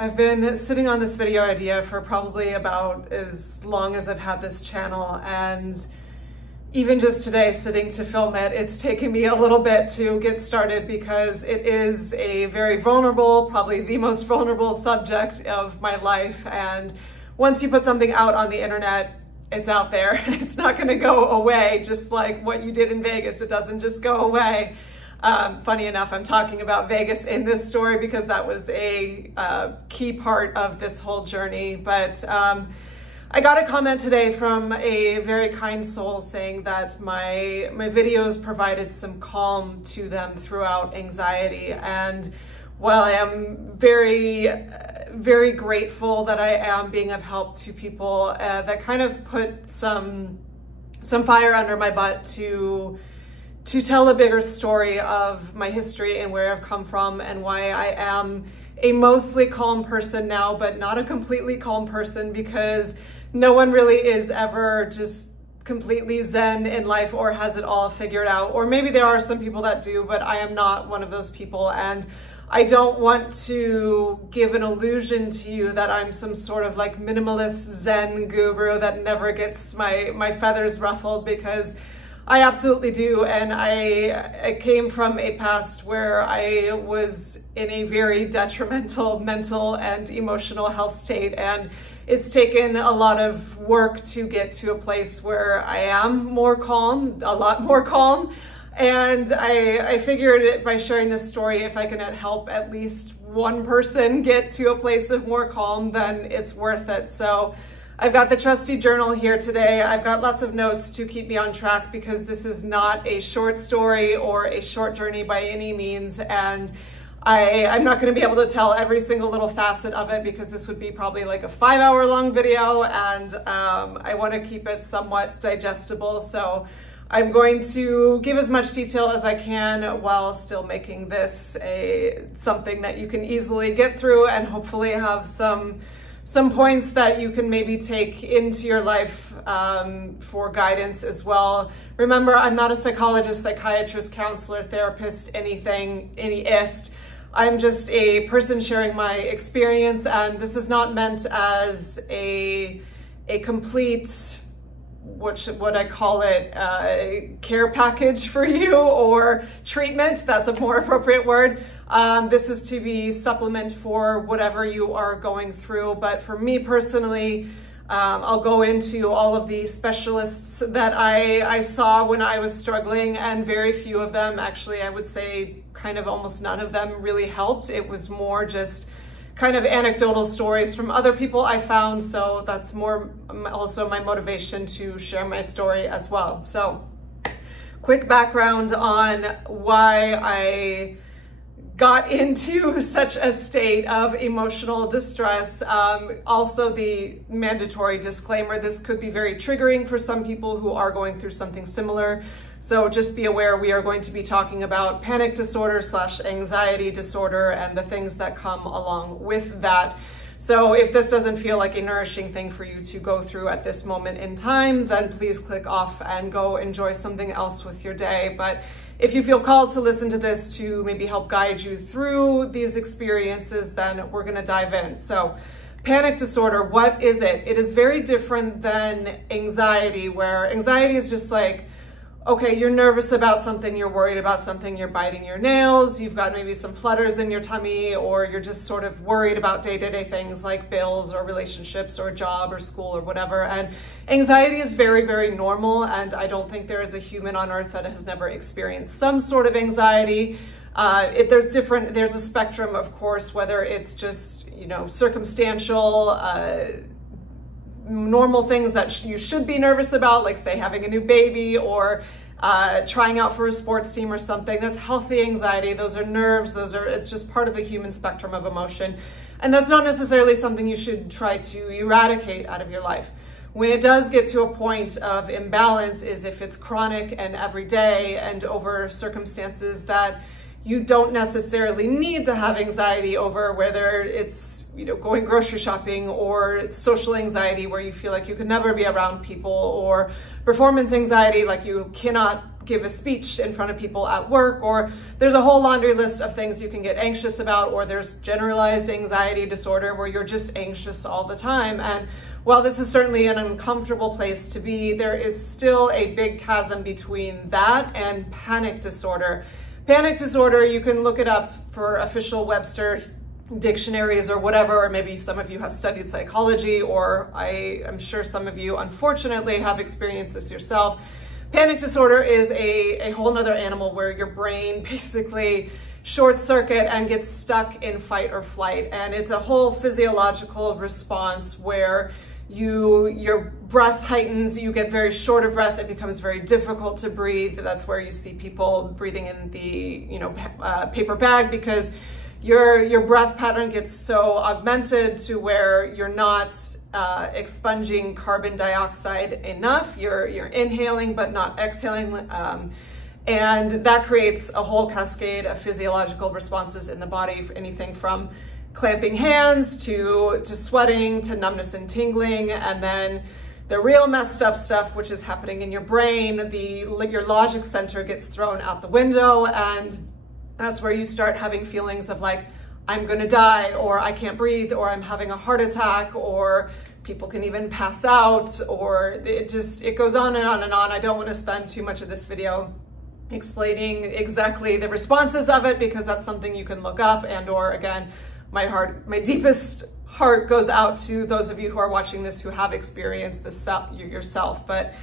I've been sitting on this video idea for probably about as long as I've had this channel, and even just today sitting to film it, it's taken me a little bit to get started because it is a very vulnerable, probably the most vulnerable subject of my life. And once you put something out on the internet, it's out there. It's not going to go away, just like what you did in Vegas. It doesn't just go away. Funny enough, I'm talking about Vegas in this story because that was a key part of this whole journey. But I got a comment today from a very kind soul saying that my videos provided some calm to them throughout anxiety. And while I am very, very grateful that I am being of help to people, that kind of put some fire under my butt to tell a bigger story of my history and where I've come from and why I am a mostly calm person now, but not a completely calm person, because no one really is ever just completely zen in life or has it all figured out. Or maybe there are some people that do, but I am not one of those people. And I don't want to give an illusion to you that I'm some sort of like minimalist Zen guru that never gets my feathers ruffled, because I absolutely do. And I came from a past where I was in a very detrimental mental and emotional health state. And it's taken a lot of work to get to a place where I am more calm, a lot more calm. And I figured by sharing this story, if I can help at least one person get to a place of more calm, then it's worth it. So I've got the trusty journal here today. I've got lots of notes to keep me on track, because this is not a short story or a short journey by any means. And I'm not going to be able to tell every single little facet of it, because this would be probably like a 5-hour long video, and I want to keep it somewhat digestible. So I'm going to give as much detail as I can while still making this something that you can easily get through, and hopefully have some points that you can maybe take into your life for guidance as well. Remember, I'm not a psychologist, psychiatrist, counselor, therapist, any-ist. I'm just a person sharing my experience, and this is not meant as a complete, what I call it, care package for you, or treatment. That's a more appropriate word. This is to be supplement for whatever you are going through. But for me personally, I'll go into all of the specialists that I saw when I was struggling, and very few of them, actually, I would say kind of almost none of them really helped. It was more just kind of anecdotal stories from other people I found. So that's more also my motivation to share my story as well. So quick background on why I got into such a state of emotional distress. Also the mandatory disclaimer, this could be very triggering for some people who are going through something similar. So just be aware, we are going to be talking about panic disorder / anxiety disorder and the things that come along with that. So if this doesn't feel like a nourishing thing for you to go through at this moment in time, then please click off and go enjoy something else with your day. But if you feel called to listen to this to maybe help guide you through these experiences, then we're gonna dive in. So panic disorder, what is it? It is very different than anxiety, where anxiety is just like, okay, you're nervous about something, you're worried about something, you're biting your nails, you've got maybe some flutters in your tummy, or you're just sort of worried about day-to-day things like bills or relationships or job or school or whatever. And anxiety is very, very normal, and I don't think there is a human on earth that has never experienced some sort of anxiety. There's a spectrum, of course, whether it's just, circumstantial, normal things that you should be nervous about, like say having a new baby or trying out for a sports team or something. That's healthy anxiety. Those are nerves. It's just part of the human spectrum of emotion. And that's not necessarily something you should try to eradicate out of your life. When it does get to a point of imbalance is if it's chronic and every day and over circumstances that you don't necessarily need to have anxiety over whether it's, going grocery shopping, or social anxiety where you feel like you could never be around people, or performance anxiety, like you cannot give a speech in front of people at work, or there's a whole laundry list of things you can get anxious about, or there's generalized anxiety disorder where you're just anxious all the time. And while this is certainly an uncomfortable place to be, there is still a big chasm between that and panic disorder. Panic disorder, you can look it up for official Webster dictionaries or whatever, or maybe some of you have studied psychology, or I am sure some of you unfortunately have experienced this yourself. Panic disorder is a whole nother animal where your brain basically short circuit and gets stuck in fight or flight. And it's a whole physiological response where your breath heightens, you get very short of breath, it becomes very difficult to breathe. That's where you see people breathing in the paper bag, because your breath pattern gets so augmented to where you're not expunging carbon dioxide enough. You're inhaling but not exhaling, and that creates a whole cascade of physiological responses in the body, for anything from clamping hands to sweating to numbness and tingling. And then the real messed up stuff, which is happening in your brain, your logic center gets thrown out the window, and that's where you start having feelings of like, I'm gonna die, or I can't breathe, or I'm having a heart attack, or people can even pass out, or it goes on and on and on. I don't want to spend too much of this video explaining exactly the responses of it, because that's something you can look up, and or again, my deepest heart goes out to those of you who are watching this who have experienced this yourself. But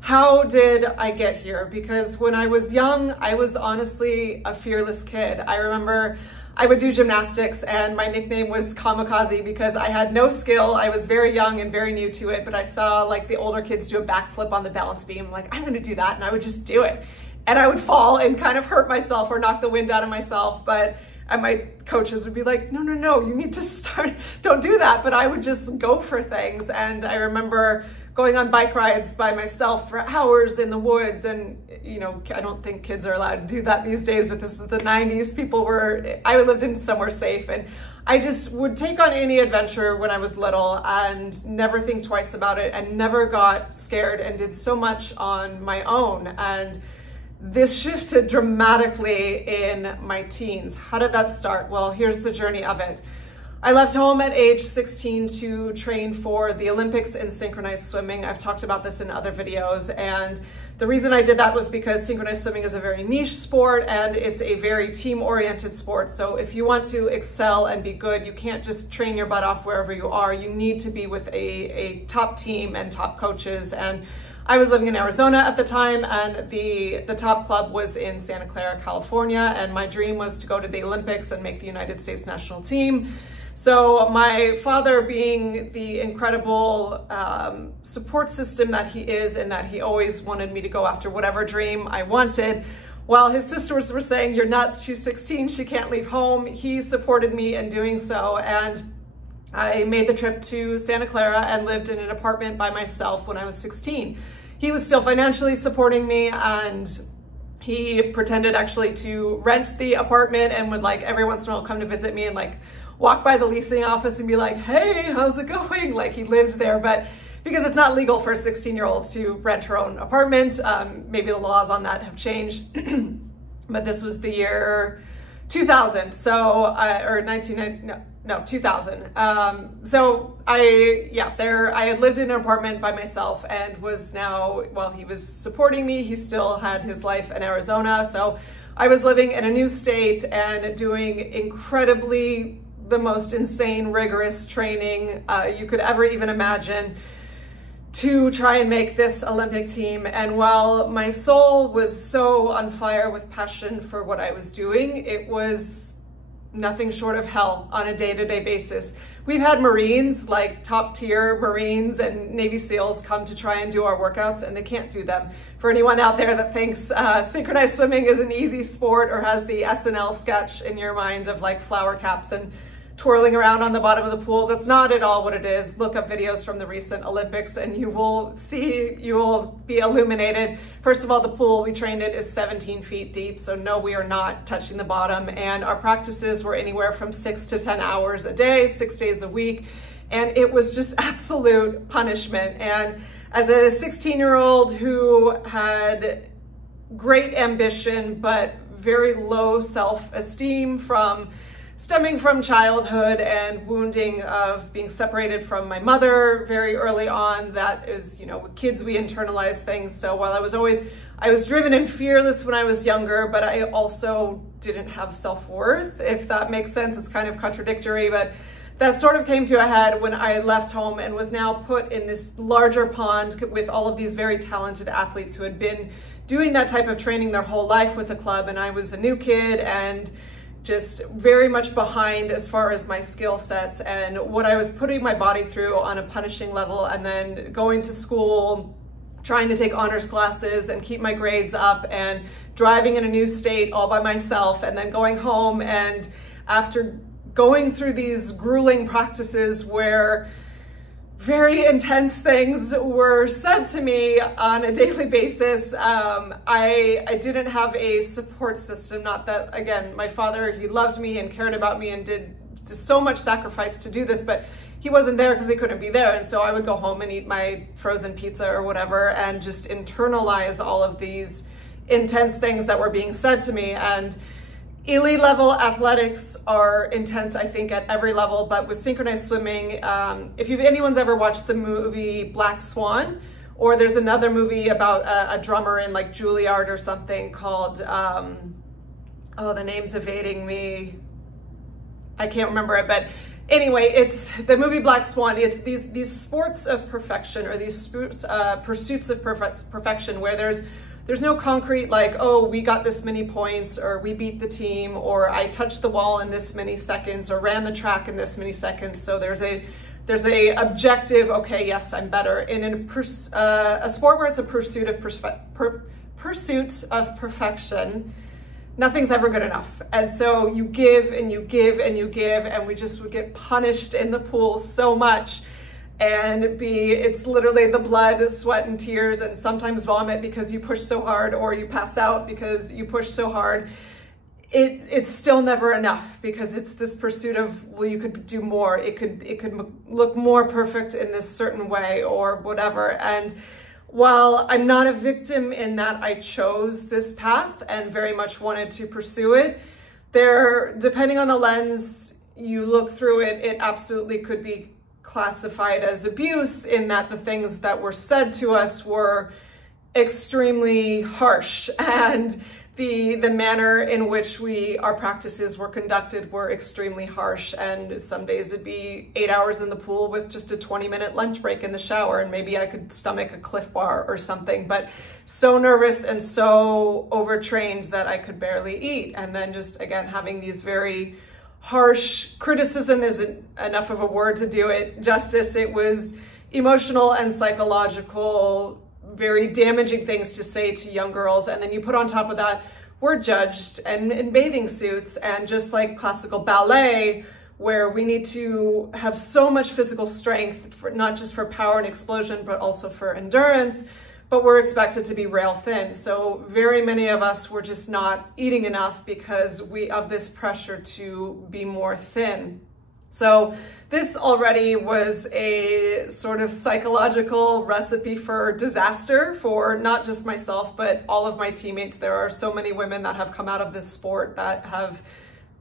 how did I get here? Because when I was young, I was honestly a fearless kid. I remember I would do gymnastics, and my nickname was Kamikaze because I had no skill. I was very young and very new to it, but I saw like the older kids do a backflip on the balance beam. I'm like, I'm gonna do that, and I would just do it. And I would fall and kind of hurt myself or knock the wind out of myself, and my coaches would be like, no, you need to start, don't do that. But I would just go for things. And I remember going on bike rides by myself for hours in the woods. And, I don't think kids are allowed to do that these days, but this is the 90s. I lived in somewhere safe. And I just would take on any adventure when I was little and never think twice about it, and never got scared, and did so much on my own. And this shifted dramatically in my teens. How did that start? Well, here's the journey of it. I left home at age 16 to train for the Olympics in synchronized swimming. I've talked about this in other videos, and the reason I did that was because synchronized swimming is a very niche sport, and it's a very team-oriented sport. So if you want to excel and be good, you can't just train your butt off wherever you are. You need to be with a top team and top coaches. And I was living in Arizona at the time, and the top club was in Santa Clara, California, and my dream was to go to the Olympics and make the United States national team. So my father, being the incredible support system that he is, and that he always wanted me to go after whatever dream I wanted, while his sisters were saying, you're nuts, she's 16, she can't leave home, he supported me in doing so. And I made the trip to Santa Clara and lived in an apartment by myself when I was 16. He was still financially supporting me, and he pretended actually to rent the apartment, and would like every once in a while come to visit me and like walk by the leasing office and be like, hey, how's it going? Like he lived there, but because it's not legal for a 16-year-old to rent her own apartment, maybe the laws on that have changed, but this was the year 2000, so, or 2000. So I had lived in an apartment by myself, and was now, while he was supporting me, he still had his life in Arizona. So I was living in a new state and doing incredibly the most insane, rigorous training you could ever even imagine to try and make this Olympic team. And while my soul was so on fire with passion for what I was doing, it was nothing short of hell on a day-to-day basis. We've had Marines, like top tier Marines and Navy SEALs, come to try and do our workouts, and they can't do them. For anyone out there that thinks synchronized swimming is an easy sport, or has the SNL sketch in your mind of like flower caps and twirling around on the bottom of the pool. That's not at all what it is. Look up videos from the recent Olympics and you will be illuminated. First of all, the pool we trained in is 17 feet deep. So no, we are not touching the bottom. And our practices were anywhere from 6 to 10 hours a day, 6 days a week. And it was just absolute punishment. And as a 16-year-old who had great ambition, but very low self-esteem stemming from childhood and wounding of being separated from my mother very early on. That is, with kids, we internalize things. So while I was driven and fearless when I was younger, but I also didn't have self-worth, if that makes sense. It's kind of contradictory, but that sort of came to a head when I left home and was now put in this larger pond with all of these very talented athletes who had been doing that type of training their whole life with the club. And I was a new kid and just very much behind as far as my skill sets and what I was putting my body through on a punishing level, and then going to school, trying to take honors classes and keep my grades up, and driving in a new state all by myself, and then going home. And after going through these grueling practices where very intense things were said to me on a daily basis, I didn't have a support system. Not that, again, my father, he loved me and cared about me and did so much sacrifice to do this, but he wasn't there because he couldn't be there. And so I would go home and eat my frozen pizza or whatever and just internalize all of these intense things that were being said to me. And elite level athletics are intense, I think, at every level, but with synchronized swimming, if anyone's ever watched the movie Black Swan, or there's another movie about a drummer in like Juilliard or something called, the name's evading me, I can't remember it, but anyway, it's the movie Black Swan. It's these sports of perfection, or these pursuits of perfection, where there's no concrete like, oh, we got this many points, or we beat the team, or I touched the wall in this many seconds, or ran the track in this many seconds. So there's a objective, okay, yes, I'm better. And in a sport where it's a pursuit of perfection, nothing's ever good enough. And so you give and you give and you give, and we just would get punished in the pool so much. And it's literally the blood, sweat, and tears, and sometimes vomit because you push so hard, or you pass out because you push so hard. It's still never enough, because it's this pursuit of, well, you could do more. It could look more perfect in this certain way or whatever. And while I'm not a victim in that I chose this path and very much wanted to pursue it, depending on the lens you look through it, it absolutely could be classified as abuse, in that the things that were said to us were extremely harsh, and the manner in which our practices were conducted were extremely harsh. And some days it'd be 8 hours in the pool with just a 20-minute lunch break in the shower, and maybe I could stomach a Cliff Bar or something, but so nervous and so overtrained that I could barely eat. And then just, again, having these very harsh, criticism isn't enough of a word to do it justice. It was emotional and psychological, very damaging things to say to young girls. And then you put on top of that, we're judged and in bathing suits, and just like classical ballet, where we need to have so much physical strength, not just for power and explosion, but also for endurance, but we're expected to be rail thin. So very many of us were just not eating enough because of this pressure to be more thin. So this already was a sort of psychological recipe for disaster for not just myself, but all of my teammates. There are so many women that have come out of this sport that have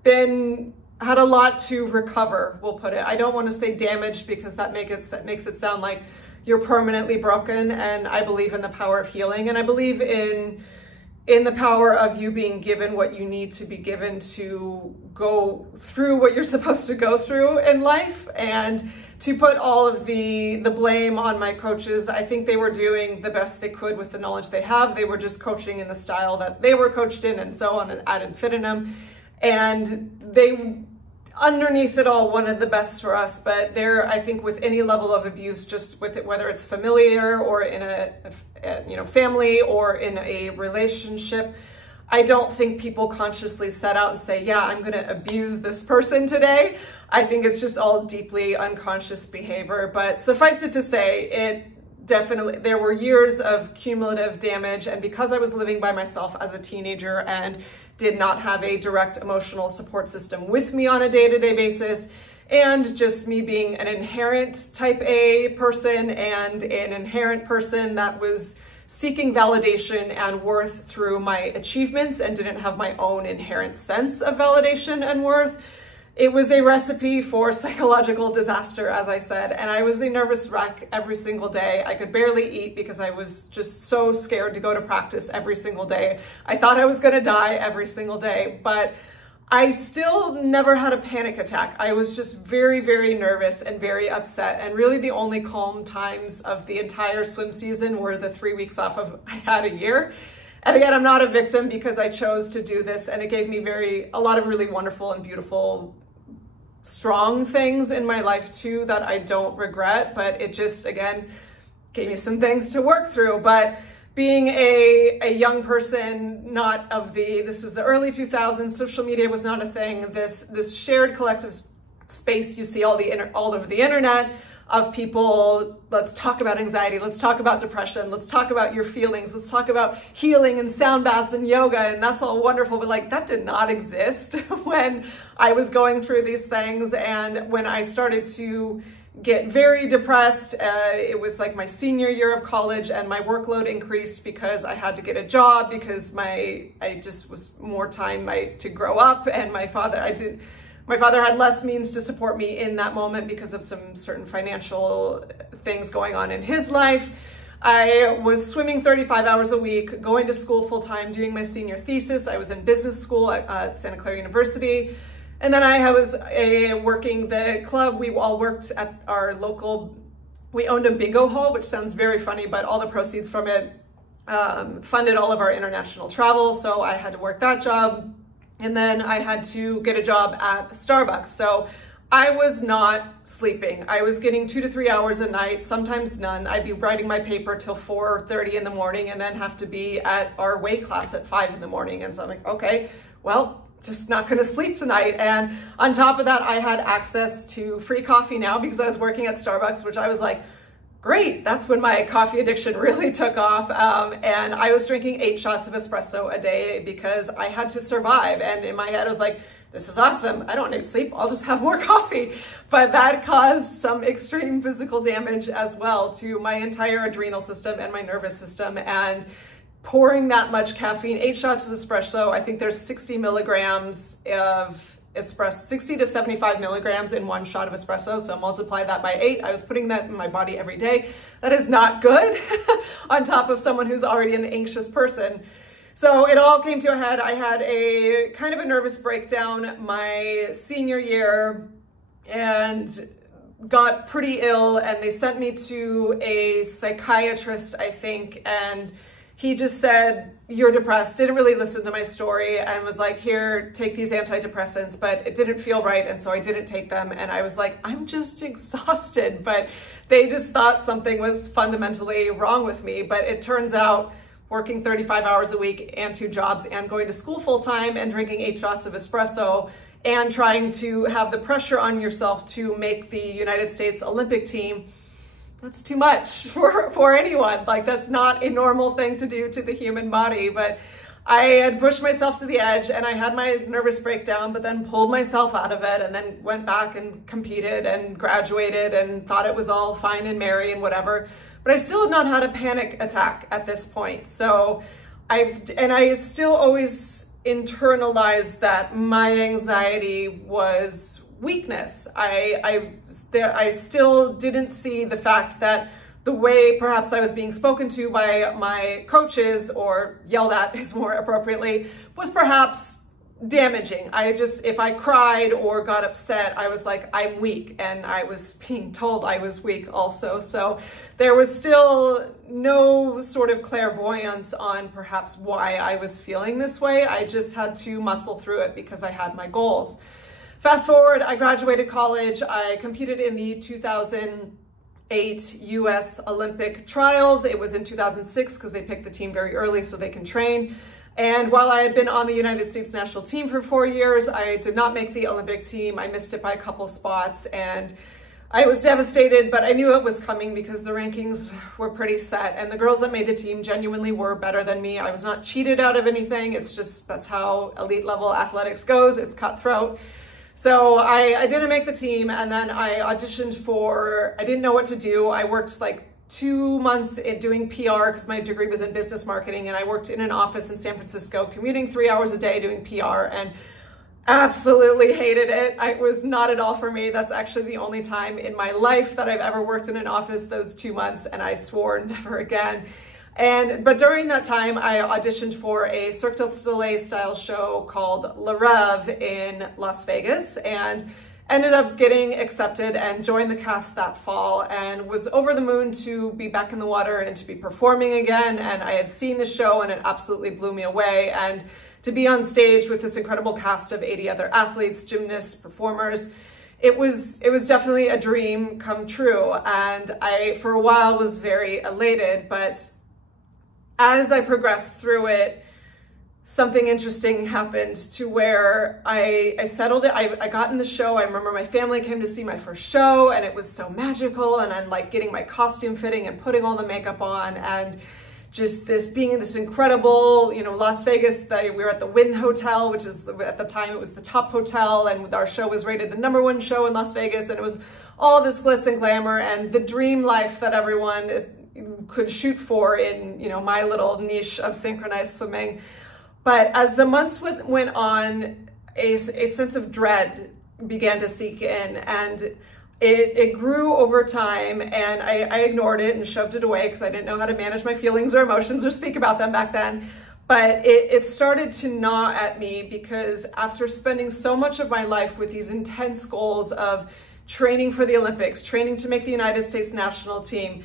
had a lot to recover, we'll put it. I don't want to say damaged, because that makes it sound like you're permanently broken. And I believe in the power of healing, and I believe in the power of you being given what you need to be given to go through what you're supposed to go through in life. And to put all of the blame on my coaches, I think they were doing the best they could with the knowledge they have. They were just coaching in the style that they were coached in, and so on, and added fit in them. And they, underneath it all, wanted the best for us. But I think with any level of abuse, just with it, whether it's familiar or in a family or in a relationship, I don't think people consciously set out and say, yeah, I'm going to abuse this person today. I think it's just all deeply unconscious behavior. But suffice it to say, there were years of cumulative damage. And because I was living by myself as a teenager and did not have a direct emotional support system with me on a day-to-day basis, and just me being an inherent type A person and an inherent person that was seeking validation and worth through my achievements and didn't have my own inherent sense of validation and worth, it was a recipe for psychological disaster, as I said. And I was a nervous wreck every single day. I could barely eat because I was just so scared to go to practice every single day. I thought I was going to die every single day, but I still never had a panic attack. I was just very, very nervous and very upset. And really the only calm times of the entire swim season were the 3 weeks off I had a year. And again, I'm not a victim because I chose to do this, and it gave me a lot of really wonderful and beautiful, strong things in my life too that I don't regret, but it just, again, gave me some things to work through. But being a young person, this was the early 2000s, social media was not a thing. This shared collective space you see all over the internet of people, let's talk about anxiety, let's talk about depression, let's talk about your feelings, let's talk about healing and sound baths and yoga, and that's all wonderful, but like that did not exist when I was going through these things. And when I started to get very depressed, it was like my senior year of college, and my workload increased because I had to get a job because I just was more time to grow up, and my father had less means to support me in that moment because of some certain financial things going on in his life. I was swimming 35 hours a week, going to school full time, doing my senior thesis. I was in business school at Santa Clara University. And then I was working the club. We all worked at our local, we owned a bingo hall, which sounds very funny, but all the proceeds from it funded all of our international travel. So I had to work that job. And then I had to get a job at Starbucks. So I was not sleeping. I was getting 2 to 3 hours a night, sometimes none. I'd be writing my paper till 4:30 in the morning and then have to be at our weight class at 5 in the morning. And so I'm like, okay, well, just not gonna sleep tonight. And on top of that, I had access to free coffee now because I was working at Starbucks, which I was like, great, that's when my coffee addiction really took off. And I was drinking 8 shots of espresso a day because I had to survive. And in my head, I was like, this is awesome. I don't need sleep. I'll just have more coffee. But that caused some extreme physical damage as well to my entire adrenal system and my nervous system. And pouring that much caffeine, 8 shots of espresso, I think there's 60 milligrams of espresso, 60 to 75 milligrams in 1 shot of espresso. So multiply that by 8. I was putting that in my body every day. That is not good on top of someone who's already an anxious person. So it all came to a head. I had a kind of a nervous breakdown my senior year and got pretty ill, and they sent me to a psychiatrist, I think, and he just said, you're depressed, didn't really listen to my story, and was like, here, take these antidepressants, but it didn't feel right, and so I didn't take them. And I was like, I'm just exhausted. But they just thought something was fundamentally wrong with me. But it turns out working 35 hours a week and 2 jobs and going to school full time and drinking 8 shots of espresso and trying to have the pressure on yourself to make the United States Olympic team, that's too much for anyone. Like, that's not a normal thing to do to the human body. But I had pushed myself to the edge, and I had my nervous breakdown, but then pulled myself out of it, and then went back and competed and graduated and thought it was all fine and merry and whatever. But I still had not had a panic attack at this point. So I still always internalized that my anxiety was weakness. I still didn't see the fact that the way perhaps I was being spoken to by my coaches, or yelled at is more appropriately, was perhaps damaging. If I cried or got upset, I was like, I'm weak, and I was being told I was weak also. So there was still no sort of clairvoyance on perhaps why I was feeling this way. I just had to muscle through it because I had my goals. Fast forward, I graduated college. I competed in the 2008 US Olympic trials. It was in 2006 because they picked the team very early so they can train. And while I had been on the United States national team for 4 years, I did not make the Olympic team. I missed it by a couple spots, and I was devastated, but I knew it was coming because the rankings were pretty set, and the girls that made the team genuinely were better than me. I was not cheated out of anything. It's just, that's how elite level athletics goes. It's cutthroat. So I didn't make the team, and then I auditioned for, I didn't know what to do. I worked like 2 months in doing PR because my degree was in business marketing, and I worked in an office in San Francisco, commuting 3 hours a day doing PR, and absolutely hated it. It was not at all for me. That's actually the only time in my life that I've ever worked in an office, those 2 months, and I swore never again. But during that time, I auditioned for a Cirque du Soleil style show called Le Rêve in Las Vegas, and ended up getting accepted and joined the cast that fall, and was over the moon to be back in the water and to be performing again. And I had seen the show and it absolutely blew me away. And to be on stage with this incredible cast of 80 other athletes, gymnasts, performers, it was definitely a dream come true. And I, for a while, was very elated, but as I progressed through it, something interesting happened to where I settled it. I got in the show. I remember my family came to see my first show, and it was so magical, and I'm like getting my costume fitting and putting all the makeup on, and just this being in this incredible, you know, Las Vegas, we were at the Wynn Hotel, which is, at the time, it was the top hotel, and our show was rated the #1 show in Las Vegas, and it was all this glitz and glamour and the dream life that everyone could shoot for in, you know, my little niche of synchronized swimming. But as the months went on, a sense of dread began to seep in, and it grew over time, and I ignored it and shoved it away because I didn't know how to manage my feelings or emotions or speak about them back then. But it started to gnaw at me because after spending so much of my life with these intense goals of training for the Olympics, training to make the United States national team,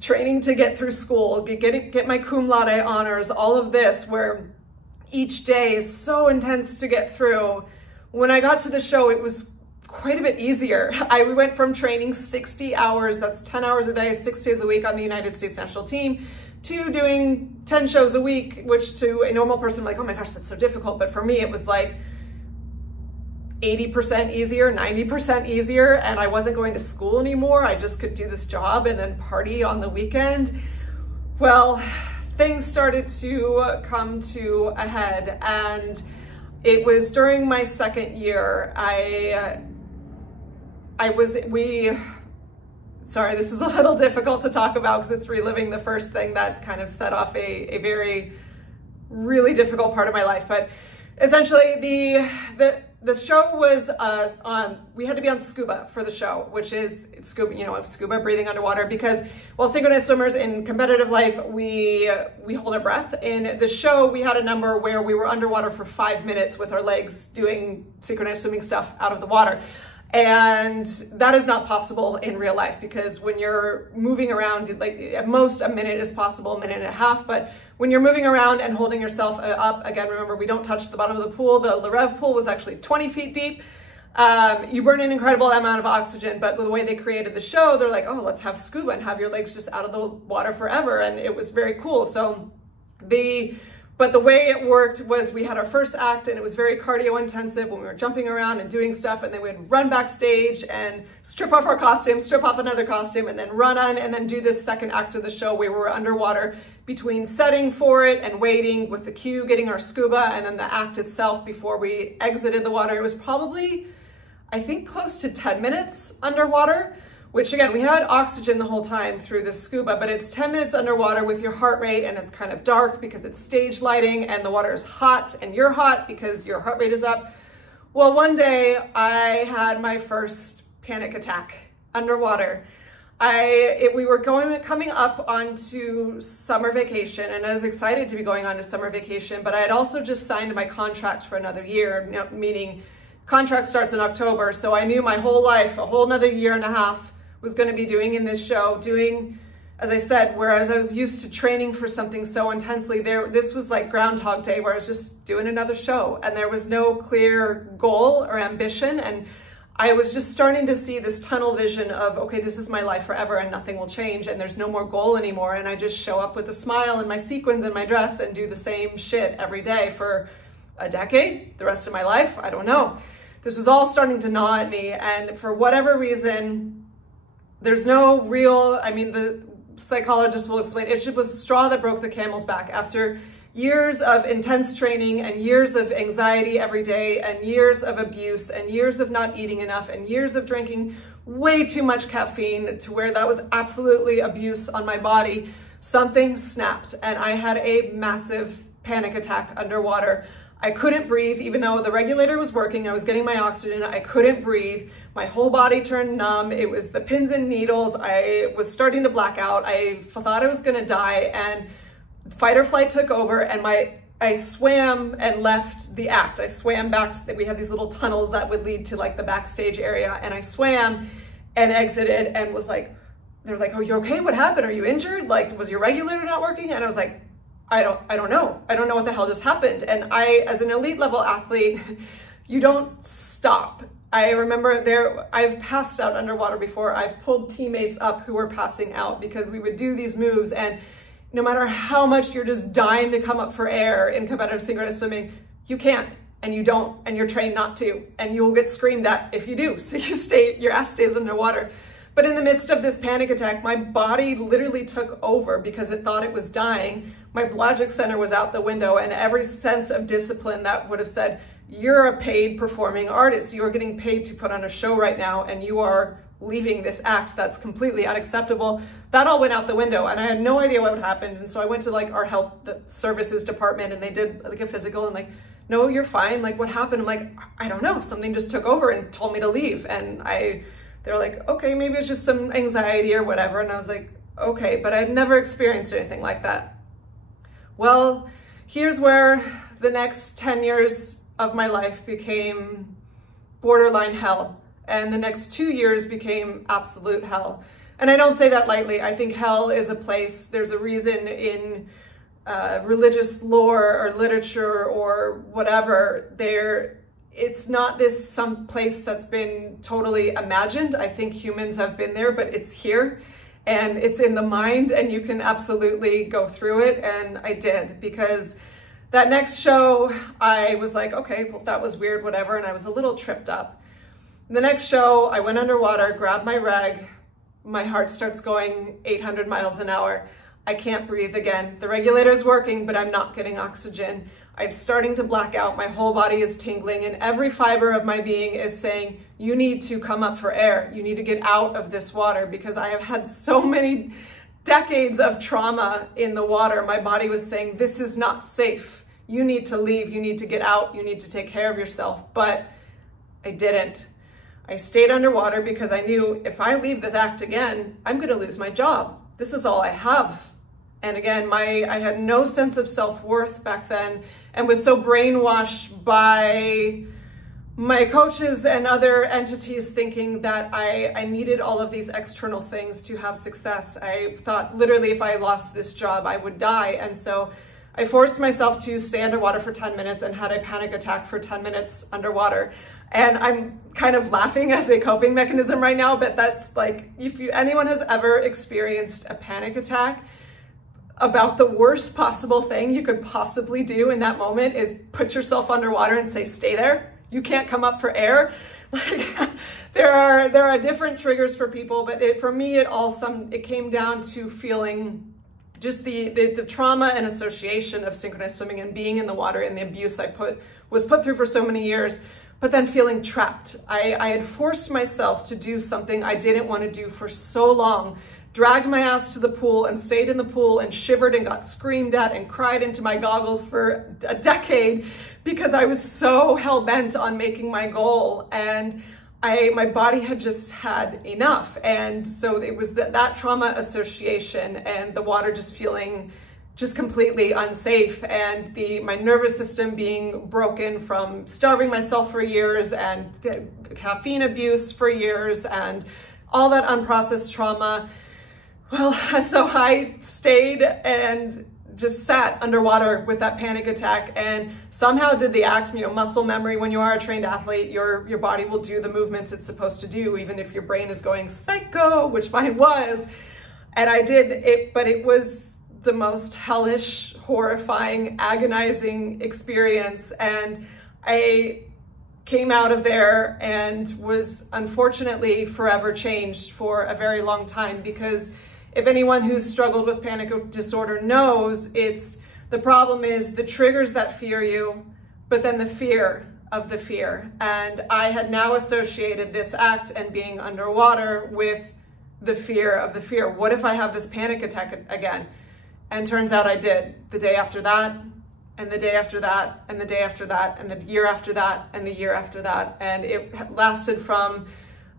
training to get through school, get my cum laude honors, all of this, where each day is so intense to get through. When I got to the show, it was quite a bit easier. We went from training 60 hours, that's 10 hours a day, 6 days a week on the United States national team, to doing 10 shows a week, which to a normal person, like, oh my gosh, that's so difficult. But for me, it was like 80% easier, 90% easier, and I wasn't going to school anymore. I just could do this job and then party on the weekend. Well, things started to come to a head, and it was during my second year. Sorry, this is a little difficult to talk about because it's reliving the first thing that kind of set off a very, really difficult part of my life. But essentially, the show was we had to be on scuba for the show, which is scuba, you know, scuba, breathing underwater, because while synchronized swimmers in competitive life, we hold our breath. In the show, we had a number where we were underwater for 5 minutes with our legs doing synchronized swimming stuff out of the water. And that is not possible in real life, because when you're moving around, like at most a minute is possible, a minute and a half, but when you're moving around and holding yourself up, again, remember, we don't touch the bottom of the pool. The Le Rêve pool was actually 20 feet deep. You burn an incredible amount of oxygen, but with the way they created the show, they're like, oh, let's have scuba and have your legs just out of the water forever. And it was very cool. But the way it worked was we had our first act, and it was very cardio intensive when we were jumping around and doing stuff, and then we'd run backstage and strip off our costume, strip off another costume, and then run on and then do this second act of the show where we were underwater between setting for it and waiting with the cue, getting our scuba, and then the act itself before we exited the water. It was probably, I think, close to 10 minutes underwater, which again, we had oxygen the whole time through the scuba, but it's 10 minutes underwater with your heart rate, and it's kind of dark because it's stage lighting, and the water is hot and you're hot because your heart rate is up. Well, one day I had my first panic attack underwater. We were coming up onto summer vacation, and I was excited to be going on to summer vacation, but I had also just signed my contract for another year, meaning contract starts in October. So I knew my whole life, a whole another year and a half, was going to be doing in this show, doing, as I said, whereas I was used to training for something so intensely, this was like Groundhog Day, where I was just doing another show, and there was no clear goal or ambition. And I was just starting to see this tunnel vision of, okay, this is my life forever and nothing will change and there's no more goal anymore. And I just show up with a smile and my sequins and my dress and do the same shit every day for a decade, the rest of my life. I don't know. This was all starting to gnaw at me. And for whatever reason, there's no real, I mean, the psychologist will explain, it was a straw that broke the camel's back. After years of intense training and years of anxiety every day and years of abuse and years of not eating enough and years of drinking way too much caffeine to where that was absolutely abuse on my body, something snapped and I had a massive panic attack underwater. I couldn't breathe, even though the regulator was working, I was getting my oxygen, I couldn't breathe. My whole body turned numb. It was the pins and needles. I was starting to black out. I thought I was gonna die, and fight or flight took over, and I swam and left the act. I swam back. We had these little tunnels that would lead to like the backstage area, and I swam and exited and was like, they're like, "Are you okay? What happened? Are you injured? Like, was your regulator not working?" And I was like, I don't know. I don't know what the hell just happened. And I, as an elite level athlete, you don't stop. I remember I've passed out underwater before. I've pulled teammates up who were passing out because we would do these moves, and no matter how much you're just dying to come up for air in competitive synchronous swimming, you can't, and you don't, and you're trained not to, and you will get screamed at if you do. So your ass stays underwater. But in the midst of this panic attack, my body literally took over because it thought it was dying. My logic center was out the window, and every sense of discipline that would have said, you're a paid performing artist, you're getting paid to put on a show right now, and you are leaving this act that's completely unacceptable. That all went out the window, and I had no idea what happened. And so I went to like our health services department, and they did like a physical, and like, no, you're fine. Like, what happened? I'm like, I don't know. Something just took over and told me to leave. And they're like, okay, maybe it's just some anxiety or whatever. And I was like, okay, but I'd never experienced anything like that. Well, here's where the next 10 years of my life became borderline hell. And the next 2 years became absolute hell. And I don't say that lightly. I think hell is a place, there's a reason in religious lore or literature or whatever, it's not this some place that's been totally imagined. I think humans have been there, but it's here and it's in the mind, and you can absolutely go through it. And I did, because that next show, I was like, okay, well, that was weird, whatever. And I was a little tripped up. The next show, I went underwater, grabbed my reg, my heart starts going 800 miles an hour. I can't breathe again. The regulator's working, but I'm not getting oxygen. I'm starting to black out. My whole body is tingling, and every fiber of my being is saying, you need to come up for air. You need to get out of this water, because I have had so many decades of trauma in the water. My body was saying, this is not safe. You need to leave. You need to get out. You need to take care of yourself. But I didn't. I stayed underwater because I knew if I leave this act again, I'm going to lose my job. This is all I have. And again, I had no sense of self-worth back then, and was so brainwashed by my coaches and other entities thinking that I needed all of these external things to have success. I thought literally if I lost this job, I would die. And so I forced myself to stay underwater for 10 minutes and had a panic attack for 10 minutes underwater. And I'm kind of laughing as a coping mechanism right now, but that's like, if anyone has ever experienced a panic attack, about the worst possible thing you could possibly do in that moment is put yourself underwater and say, stay there. You can't come up for air. Like, there are different triggers for people, but for me, it came down to feeling just the trauma and association of synchronous swimming and being in the water and the abuse I was put through for so many years, but then feeling trapped. I had forced myself to do something I didn't want to do for so long, dragged my ass to the pool and stayed in the pool and shivered and got screamed at and cried into my goggles for a decade because I was so hell-bent on making my goal, and my body had just had enough. And so it was that trauma association and the water just feeling just completely unsafe, and my nervous system being broken from starving myself for years and caffeine abuse for years and all that unprocessed trauma. Well, so I stayed and just sat underwater with that panic attack and somehow did the act. Muscle memory, when you are a trained athlete, your body will do the movements it's supposed to do, even if your brain is going psycho, which mine was. And I did it, but it was the most hellish, horrifying, agonizing experience. And I came out of there and was unfortunately forever changed for a very long time, because if anyone who's struggled with panic disorder knows, the problem is the triggers that fear you, but then the fear of the fear. And I had now associated this act and being underwater with the fear of the fear. What if I have this panic attack again? And turns out I did. The day after that, and the day after that, and the day after that, and the year after that, and the year after that. And it lasted from,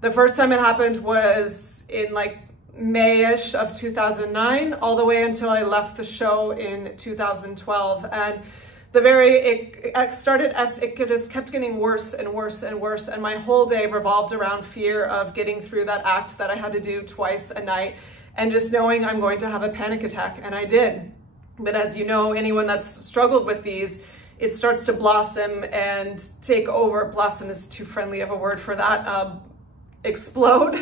the first time it happened was in like May-ish of 2009, all the way until I left the show in 2012. And it just kept getting worse and worse and worse. And my whole day revolved around fear of getting through that act that I had to do twice a night, and just knowing I'm going to have a panic attack. And I did. But as you know, anyone that's struggled with these, it starts to blossom and take over. Blossom is too friendly of a word for that. Explode,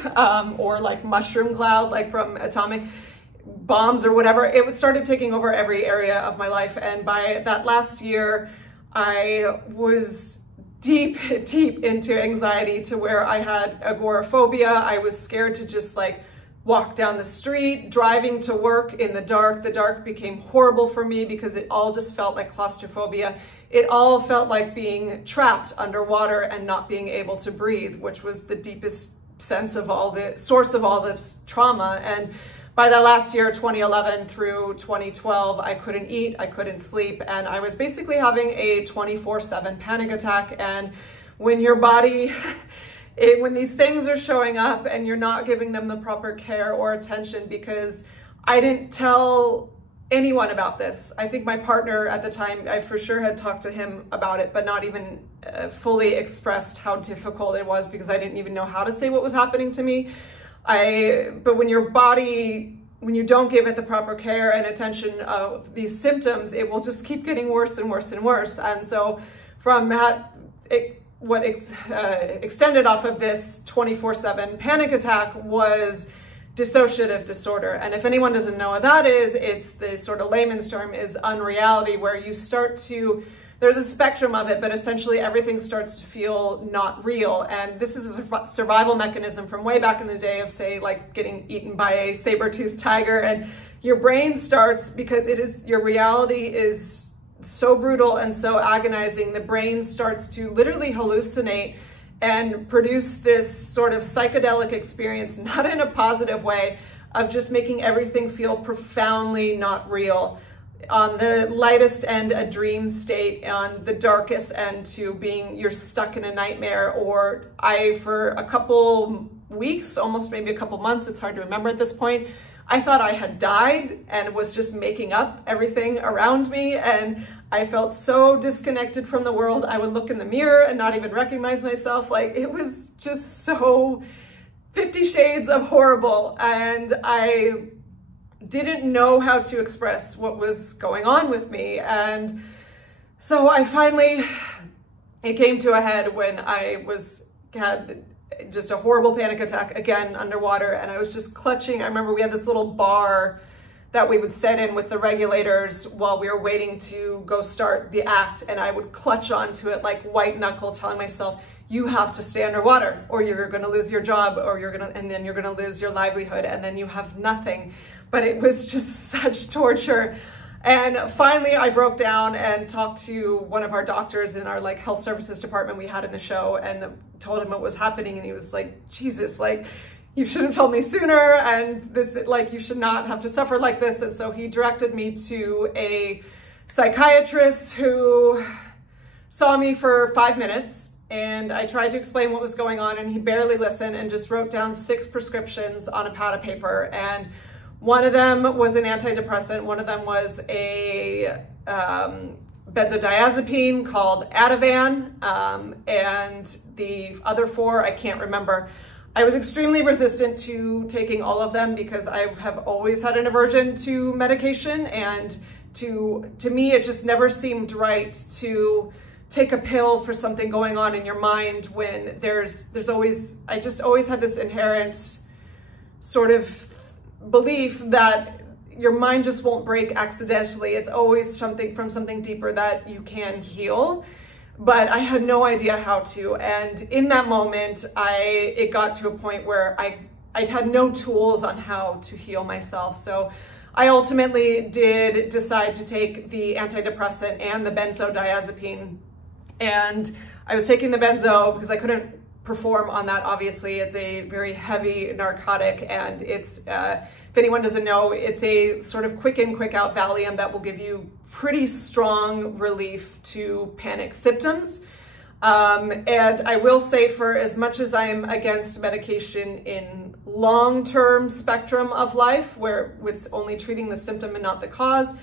or like mushroom cloud, like from atomic bombs or whatever. It started taking over every area of my life. And by that last year, I was deep into anxiety, to where I had agoraphobia. I was scared to just like walk down the street, driving to work in the dark. The dark became horrible for me because it all just felt like claustrophobia. It all felt like being trapped underwater and not being able to breathe, which was the deepest source of all this trauma. And by that last year, 2011 through 2012, I couldn't eat, I couldn't sleep, and I was basically having a 24/7 panic attack. And when your body, when these things are showing up and you're not giving them the proper care or attention, because I didn't tell anyone about this. I think my partner at the time, I for sure had talked to him about it, but not even fully expressed how difficult it was, because I didn't even know how to say what was happening to me. But when your body, when you don't give it the proper care and attention of these symptoms, it will just keep getting worse and worse and worse. And so from that, what extended off of this 24/7 panic attack was dissociative disorder. And if anyone doesn't know what that is, it's the sort of layman's term is unreality, where you start to, there's a spectrum of it, but essentially everything starts to feel not real. And this is a survival mechanism from way back in the day of, say, like getting eaten by a saber-toothed tiger. And your brain starts, because your reality is so brutal and so agonizing, the brain starts to literally hallucinate and produce this sort of psychedelic experience, not in a positive way, of just making everything feel profoundly not real. On the lightest end, a dream state; on the darkest end, to being you're stuck in a nightmare. Or for a couple weeks, almost maybe a couple months, it's hard to remember at this point, I thought I had died and was just making up everything around me. And I felt so disconnected from the world. I would look in the mirror and not even recognize myself. Like, it was just so 50 shades of horrible. And I didn't know how to express what was going on with me. And so it came to a head when I had just a horrible panic attack, again, underwater. And I was just clutching. I remember we had this little bar that we would sit in with the regulators while we were waiting to go start the act. And I would clutch onto it like white knuckle, telling myself, you have to stay underwater or you're going to lose your job, and then you're going to lose your livelihood, and then you have nothing. But it was just such torture. And finally I broke down and talked to one of our doctors in our like health services department we had in the show, and told him what was happening. And he was like, Jesus, like, you should have told me sooner, and this, like, you should not have to suffer like this. And so he directed me to a psychiatrist who saw me for 5 minutes, and I tried to explain what was going on, and he barely listened and just wrote down 6 prescriptions on a pad of paper. And one of them was an antidepressant, one of them was a benzodiazepine called Ativan, and the other 4, I can't remember. I was extremely resistant to taking all of them because I have always had an aversion to medication and to me, it just never seemed right to take a pill for something going on in your mind when there's always, I just always had this inherent sort of belief that your mind just won't break accidentally. It's always something from something deeper that you can heal. But I had no idea how to. And in that moment, it got to a point where I had no tools on how to heal myself. So I ultimately did decide to take the antidepressant and the benzodiazepine. And I was taking the benzo because I couldn't perform on that. Obviously, it's a very heavy narcotic, and it's, if anyone doesn't know, it's a sort of quick in, quick out Valium that will give you pretty strong relief to panic symptoms. And I will say, for as much as I'm against medication in long-term spectrum of life, where it's only treating the symptom and not the cause,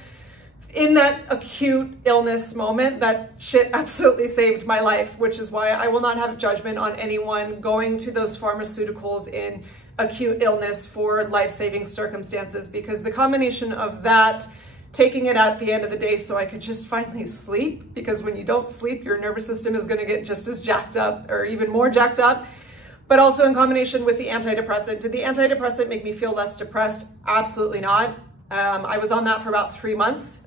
in that acute illness moment, that shit absolutely saved my life, which is why I will not have judgment on anyone going to those pharmaceuticals in acute illness for life-saving circumstances, because the combination of that, taking it at the end of the day so I could just finally sleep, because when you don't sleep, your nervous system is going to get just as jacked up or even more jacked up. But also in combination with the antidepressant. Did the antidepressant make me feel less depressed? Absolutely not. I was on that for about 3 months,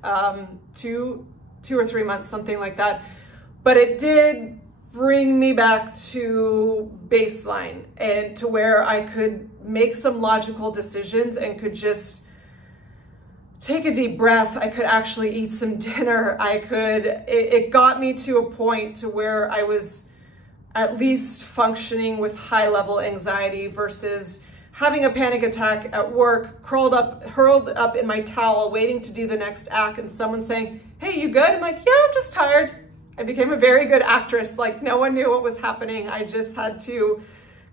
two or 3 months, something like that. But it did bring me back to baseline, and to where I could make some logical decisions and could just take a deep breath. I could actually eat some dinner. It got me to a point to where I was at least functioning with high level anxiety versus having a panic attack at work, hurled up in my towel, waiting to do the next act, and someone saying, "Hey, you good?" I'm like, "Yeah, I'm just tired." I became a very good actress. Like, no one knew what was happening. I just had to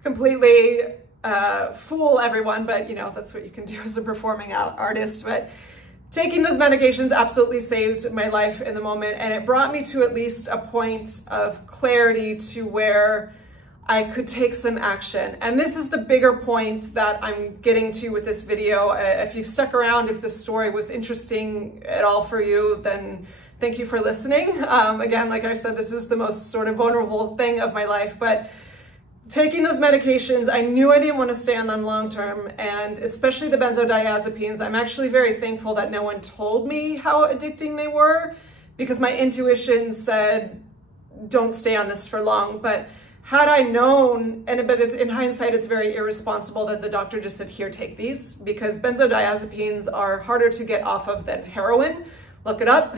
completely fool everyone, but you know, that's what you can do as a performing artist. But taking those medications absolutely saved my life in the moment, and it brought me to at least a point of clarity to where I could take some action. And this is the bigger point that I'm getting to with this video. If you've stuck around, if this story was interesting at all for you, then thank you for listening. Again, like I said, this is the most sort of vulnerable thing of my life, but taking those medications, I knew I didn't want to stay on them long term, and especially the benzodiazepines. I'm actually very thankful that no one told me how addicting they were, because my intuition said, don't stay on this for long. But had I known, but in hindsight, it's very irresponsible that the doctor just said, here, take these, because benzodiazepines are harder to get off of than heroin. Look it up.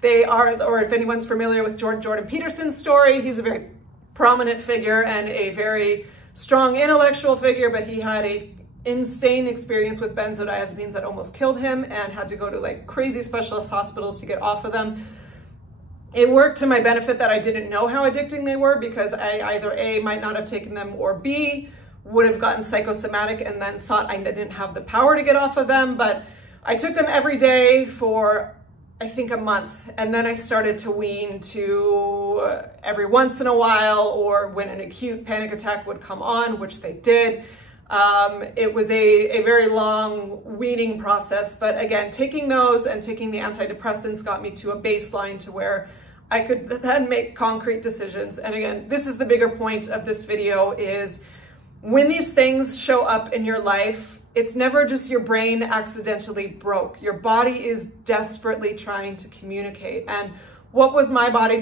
They are, or if anyone's familiar with Jordan Peterson's story, he's a very prominent figure and a very strong intellectual figure, but he had a insane experience with benzodiazepines that almost killed him and had to go to like crazy specialist hospitals to get off of them. It worked to my benefit that I didn't know how addicting they were, because I either A, might not have taken them, or B, would have gotten psychosomatic and then thought I didn't have the power to get off of them. But I took them every day for, I think, a month. And then I started to wean to every once in a while, or when an acute panic attack would come on, which they did. It was a very long weaning process. But again, taking those and taking the antidepressants got me to a baseline to where I could then make concrete decisions. And again, this is the bigger point of this video, is when these things show up in your life, it's never just your brain accidentally broke. Your body is desperately trying to communicate. And what was my body